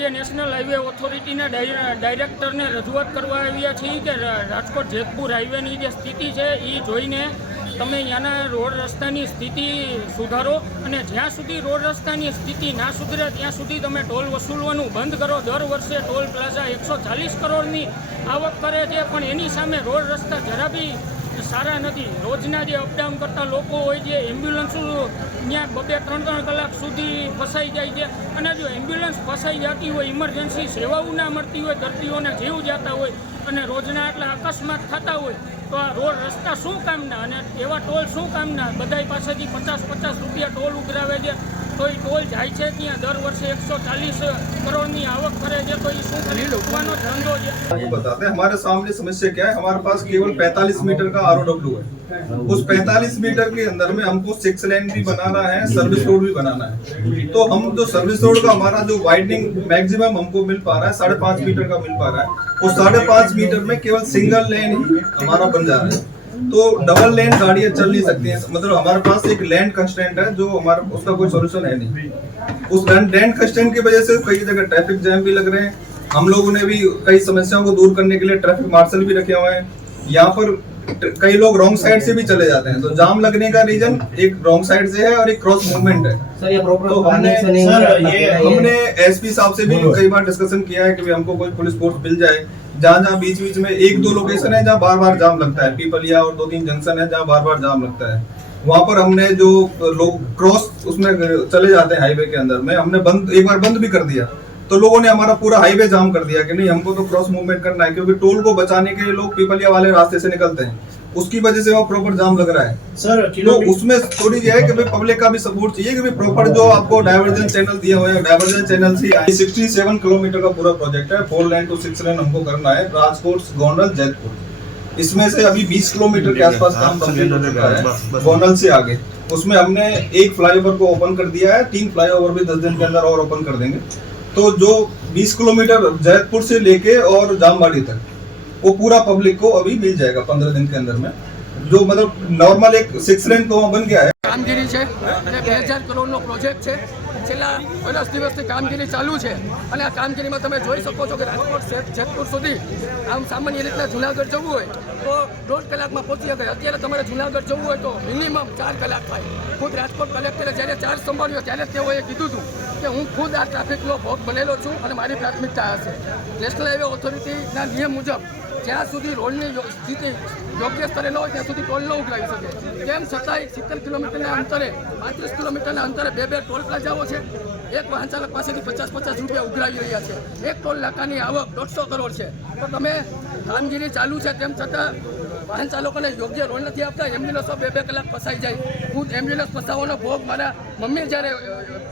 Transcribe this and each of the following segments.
આજે national highway ઓથોરિટીના ડાયરેક્ટરને રજૂઆત કરવા આવ્યા છીએ કે રાજકોટ જેતપુર હાઈવેની જે સ્થિતિ છે એ જોઈને તમે ત્યાંના રોડ રસ્તાની સ્થિતિ સુધારો અને જ્યાં સુધી રોડ રસ્તાની સ્થિતિ ના સુધરે, ત્યાં સુધી તમે ટોલ વસૂલવાનું બંધ કરો. દર વર્ષે ટોલ પ્લાઝા એકસો ચાલીસ કરોડની આવક કરે છે, પણ એની સામે રોડ રસ્તા જરા બી સારા નથી. રોજના જે અપડાઉન કરતા લોકો હોય છે એમ્બ્યુલન્સ ત્યાં બબે ત્રણ ત્રણ કલાક સુધી ફસાઈ જાય છે. અને જો એમ્બ્યુલન્સ ફસાઈ જતી હોય ઇમરજન્સી સેવાઓ ના મળતી હોય, દર્દીઓને જીવ જતા હોય અને રોજના આટલા અકસ્માત થતા હોય, તો આ રોડ રસ્તા શું કામના? અને એવા ટોલ શું કામના? બધાય પાસેથી પચાસ પચાસ રૂપિયા ટોલ ઉઘરાવે છે. તો એ ટોલ જાય છે ત્યાં દર વર્ષે એકસો ચાલીસ કરોડની આવક કરે છે. તો એ શું કરી? લૂંટવાનો ધંધો बताते हैं, हमारे सामने समस्या क्या है? हमारे पास केवल 45 मीटर का आर है। उस 45 मीटर के अंदर में हमको सिक्स लेन भी बनाना है सर्विस रोड भी बनाना है। तो हम जो सर्विस रोड का हमारा जो वाइडनिंग मैक्सिमम हमको मिल पा रहा है, साढ़े पाँच मीटर का मिल पा रहा है। वो साढ़े पाँच मीटर में केवल सिंगल लेन ही हमारा बन जा रहा है। तो डबल लेन गाड़ियाँ चल नहीं सकती हैं। मतलब हमारे पास एक लैंड कंस्टेंट है, जो हमारा, उसका कोई सोल्यूशन है नहीं। उस लैंड कंस्टेंट की वजह से कई जगह ट्रैफ़िक जैम भी लग रहे हैं। हम लोगों ने भी कई समस्याओं को दूर करने के लिए ट्रैफ़िक मार्शल भी रखे हुए हैं। यहाँ पर कई लोग रॉन्ग साइड से भी चले जाते हैं। तो जाम लगने का रीजन एक रॉन्ग साइड से है और एक क्रॉस मूवमेंट है। सर ये तो हमने- सर, ये हमने एसपी साहब से भी कई बार डिस्कशन किया है कि हमको कोई पुलिस फोर्स मिल जाए। जहाँ जहाँ बीच बीच में एक दो लोकेशन है जहाँ बार बार जाम लगता है। पीपलिया और दो तीन जंक्शन है जहाँ बार बार जाम लगता है। वहाँ पर हमने जो लोग क्रॉस उसमें चले जाते हैं हाईवे के अंदर में हमने बंद एक बार बंद भी कर दिया। तो लोगों ने हमारा पूरा हाईवे जाम कर दिया कि नहीं हमको तो क्रॉस मूवमेंट करना है क्योंकि टोल को बचाने के लिए लोग पीपलिया वाले रास्ते से निकलते हैं। उसकी वजह से वहाँ प्रॉपर जाम लग रहा है। सर तो उसमें थोड़ी ये है कि भाई पब्लिक का भी सपोर्ट चाहिए कि भाई प्रॉपर जो आपको डाइवर्जन चैनल दिए हुए हैं डाइवर्जन चैनल से सिक्सटी सेवन किलोमीटर का पूरा प्रोजेक्ट है four lane to six lane हमको करना है राजकोट गोंडल जैतपुर इसमें से अभी 20 किलोमीटर के आसपास काम कंप्लीट हो चुका है गोंडल से आगे। उसमें हमने एक फ्लाईओवर को ओपन कर दिया है तीन फ्लाईओवर भी दस दिन के अंदर और ओपन कर देंगे। तो जो 20 किलोमीटर जैतपुर से लेके और जामबाड़ी तक वो पूरा पब्लिक को अभी मिल जाएगा पंद्रह दिन के अंदर में जो मतलब नॉर्मल एक सिक्स लेन तो वहाँ बन गया है કામગીરી છે અને બે હજાર કરોડનો પ્રોજેક્ટ છે છેલ્લા પચાસ દિવસથી કામગીરી ચાલુ છે અને આ કામગીરીમાં તમે જોઈ શકો છો કે રાજકોટ સે- જેતપુર સુધી આમ સામાન્ય રીતના જુનાગઢ જવું હોય તો દોઢ કલાકમાં પહોંચી શકે અત્યારે તમારે જુનાગઢ જવું હોય તો મિનિમમ ચાર કલાક થાય ખુદ રાજકોટ કલેક્ટરે જ્યારે ચાર્જ સંભાળ્યો ત્યારે જ તેઓએ કીધું હતું કે હું ખુદ આ ટ્રાફિકનો ભોગ બનેલો છું અને મારી પ્રાથમિકતા હશે નેશનલ હાઈવે ઓથોરિટીના નિયમ મુજબ, જ્યાં સુધી રોડની સ્થિતિ યોગ્ય સ્તરે ન હોય ત્યાં સુધી ટોલ ન ઉઘરાવી શકે. તેમ છતાંય સિત્તેર કિલોમીટરના અંતરે, પાંત્રીસ કિલોમીટરના અંતરે બે બે ટોલ પ્લાઝાઓ છે. એક વાહન ચાલક પાસેથી પચાસ પચાસ રૂપિયા ઉઘરાવી રહ્યા છે. એક ટોલ નાકાની આવક દોઢસો કરોડ છે. તો તમે કામગીરી ચાલુ છે તેમ છતાં વાહન ચાલકોને યોગ્ય રોલ નથી આપતા, એમ્બ્યુલન્સો બે બે કલાક ફસાઈ જાય. હું એમ્બ્યુલન્સ ફસાવાનો ભોગ મારા મમ્મી જ્યારે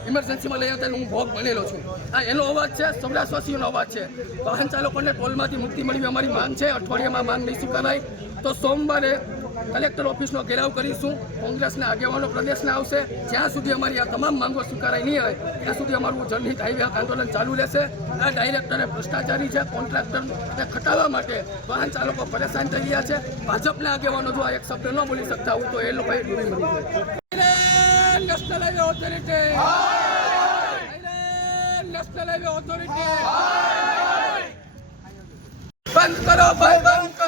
ઇમરજન્સીમાં લઈ આવતા હું ભોગ બનેલો છું. આ એનો અવાજ છે, સૌરાષ્ટ્રવાસીઓનો અવાજ છે. વાહન ચાલકોને ટોલમાંથી મુક્તિ મળવી અમારી માંગ છે, અઠવાડિયામાં માંગ નહીં સ્વીકારાય. તો સોમવારે કલેક્ટર ઓફિસનો ઘેરાવ કરીશું. કોંગ્રેસના આગેવાનો પ્રદેશના આવશે. જ્યાં સુધી અમારી આ તમામ માંગો સ્વીકારાય નહીં હોય, ત્યાં સુધી અમારું જનહિત હાઈવે આંદોલન ચાલુ રહેશે. આ ડાયરેક્ટરે ભ્રષ્ટાચારી છે કોન્ટ્રાક્ટરને ખટાવવા માટે વાહન ચાલકો પરેશાન થઈ રહ્યા છે. ભાજપના આગેવાનો જો આ એક શબ્દ ન બોલી શકતા હોય તો એ લોકોએ ડૂબી મળી જાય બંધ કરો બંધ કરો.